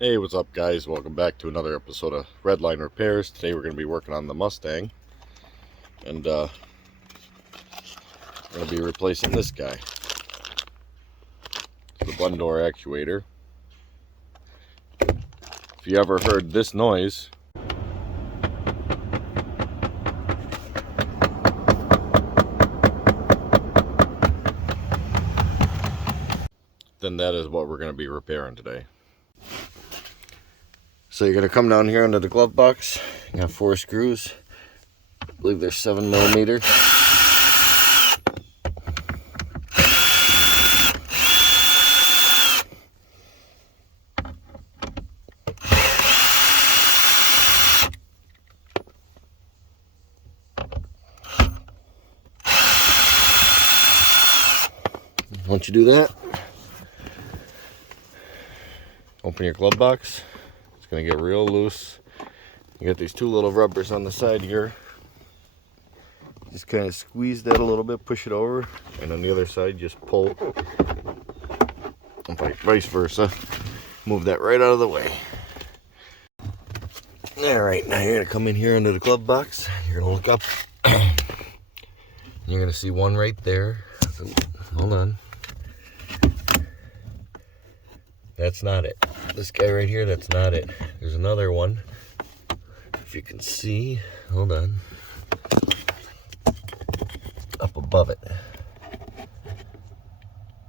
Hey, what's up guys? Welcome back to another episode of Redline Repairs. Today we're going to be working on the Mustang, and we're going to be replacing this guy. It's the blend door actuator. If you ever heard this noise, then that is what we're going to be repairing today. So you're going to come down here under the glove box. You got 4 screws. I believe they're 7mm. Once you do that, open your glove box. It's going to get real loose. You got these 2 little rubbers on the side here. Just kind of squeeze that a little bit, push it over, and on the other side just pull, and vice versa. Move that right out of the way. Alright, now you're going to come in here under the glove box. You're going to look up. You're going to see one right there. Hold on. That's not it. This guy right here, that's not it. There's another one. If you can see, hold on. Up above it.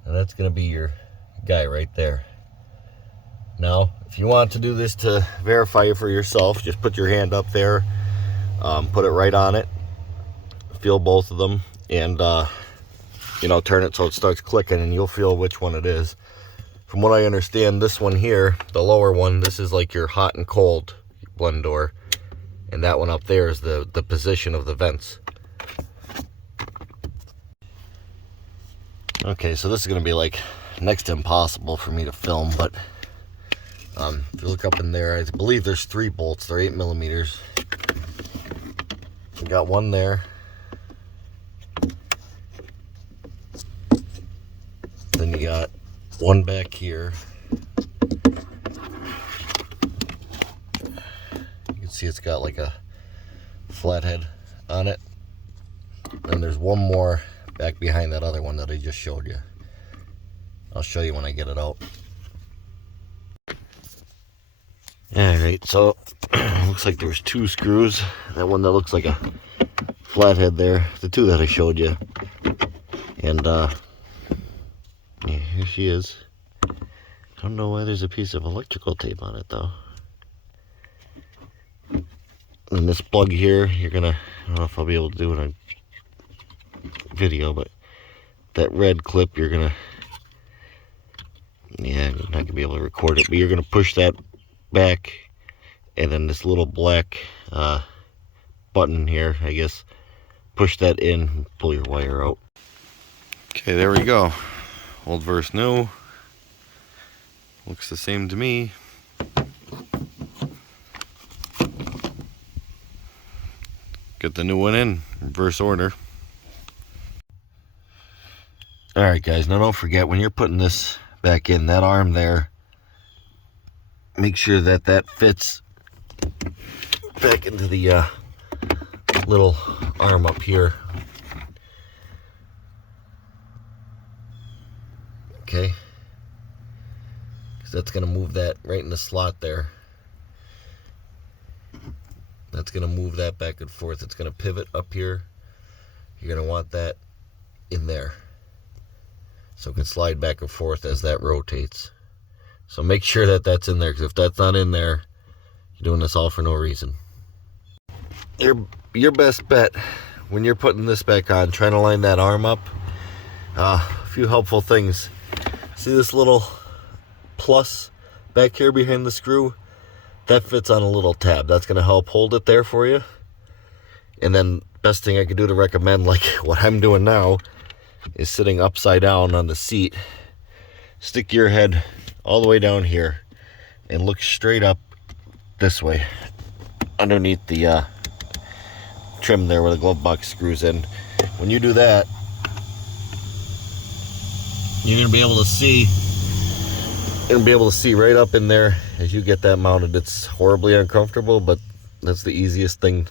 And that's going to be your guy right there. Now, if you want to do this to verify it for yourself, just put your hand up there, put it right on it, feel both of them, and turn it so it starts clicking, and you'll feel which one it is. From what I understand, this one here, the lower one, this is like your hot and cold blend door, and that one up there is the position of the vents. Okay, so this is going to be like next to impossible for me to film, but if you look up in there, I believe there's 3 bolts. They're 8mm. We got one there. Then you got one back here. You can see it's got like a flathead on it. And there's one more back behind that other one that I just showed you. I'll show you when I get it out. Alright, so looks like there's 2 screws. That one that looks like a flathead there. The 2 that I showed you. And yeah, here she is. I don't know why there's a piece of electrical tape on it though. And this plug here, you're gonna, I don't know if I'll be able to do it on video, but that red clip, you're gonna, yeah, you're not gonna be able to record it, but you're gonna push that back, and then this little black button here, I guess, push that in and pull your wire out. Okay, there we go. Old versus new. Looks the same to me. Get the new one in reverse order. Alright guys, now don't forget, when you're putting this back in, that arm there, make sure that that fits back into the little arm up here. Okay, because that's going to move that right in the slot there. That's going to move that back and forth. It's going to pivot up here. You're going to want that in there, so it can slide back and forth as that rotates. So make sure that that's in there, because if that's not in there, you're doing this all for no reason. Your best bet when you're putting this back on, trying to line that arm up, a few helpful things. See this little plus back here behind the screw? That fits on a little tab. That's going to help hold it there for you. And then best thing I could do to recommend, like what I'm doing now, is sitting upside down on the seat. Stick your head all the way down here and look straight up this way underneath the trim there where the glove box screws in. When you do that, you're going to be able to see and be able to see right up in there as you get that mounted. It's horribly uncomfortable, but that's the easiest thing.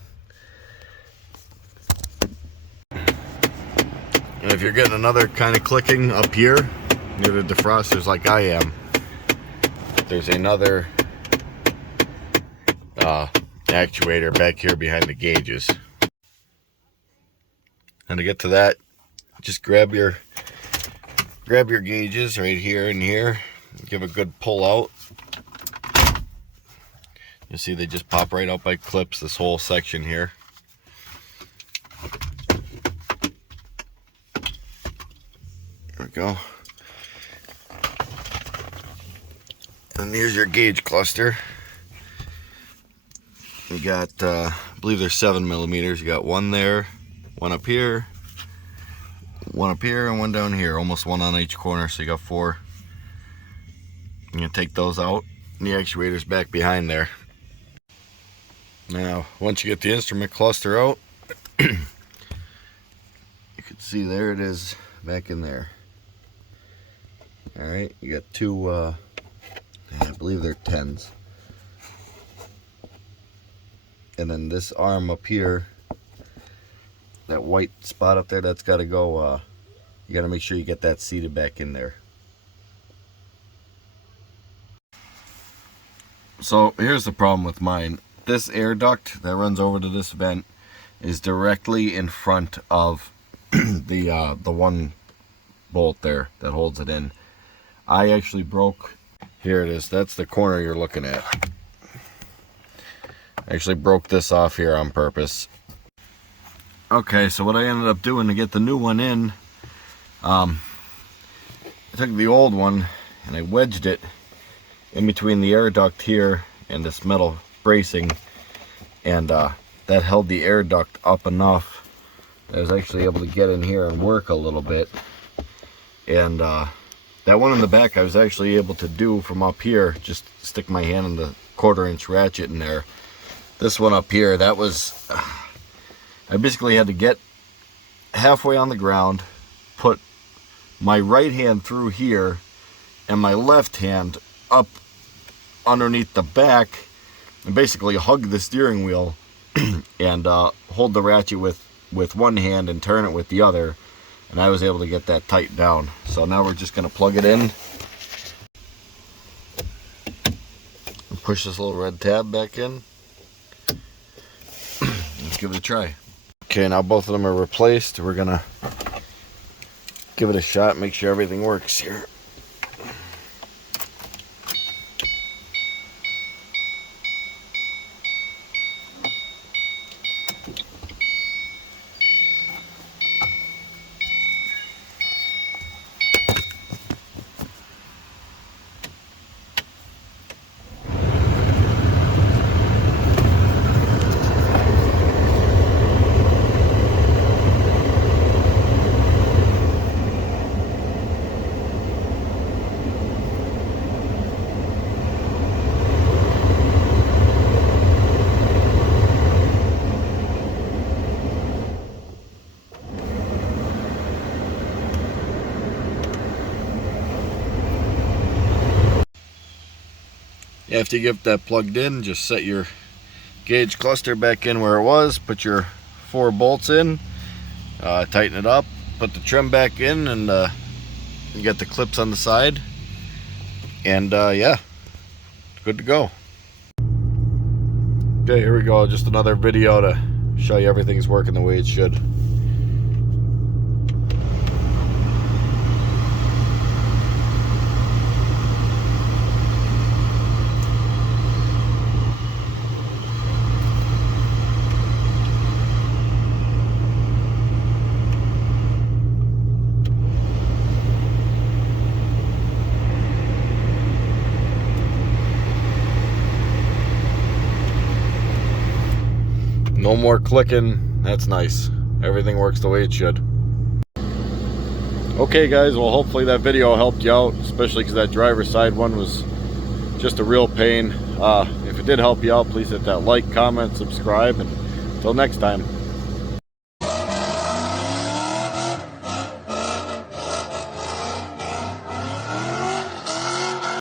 And if you're getting another kind of clicking up here near the defrosters like I am, there's another actuator back here behind the gauges. And to get to that, just grab your gauges right here and here. Give a good pull out. You'll see they just pop right out by clips, this whole section here. There we go. And here's your gauge cluster. You got, I believe they're 7mm. You got one there, one up here, and one down here. Almost one on each corner, so you got 4. I'm going to take those out, and the actuator's back behind there. Now, once you get the instrument cluster out, you can see there it is back in there. Alright, you got 2, I believe they're 10s. And then this arm up here, that white spot up there, that's got to go, you got to make sure you get that seated back in there. So here's the problem with mine. This air duct that runs over to this vent is directly in front of the one bolt there that holds it in. I actually broke, here it is, that's the corner you're looking at. I actually broke this off here on purpose. Okay, so what I ended up doing to get the new one in, I took the old one and I wedged it in between the air duct here and this metal bracing, and that held the air duct up enough that I was actually able to get in here and work a little bit. And that one in the back I was actually able to do from up here, just stick my hand in the 1/4-inch ratchet in there. This one up here, that was, I basically had to get halfway on the ground, put my right hand through here, and my left hand up underneath the back, and basically hug the steering wheel and hold the ratchet with one hand and turn it with the other, and I was able to get that tight down. So now we're just going to plug it in and push this little red tab back in. Let's give it a try. Okay, now both of them are replaced. We're gonna give it a shot, make sure everything works here. After you get that plugged in, just set your gauge cluster back in where it was, put your 4 bolts in, tighten it up, put the trim back in, and you got the clips on the side, and yeah, good to go. Okay, here we go, just another video to show you everything's working the way it should. No more clicking, that's nice. Everything works the way it should. Okay guys, well hopefully that video helped you out, especially because that driver's side one was just a real pain. If it did help you out, please hit that like, comment, subscribe, and until next time.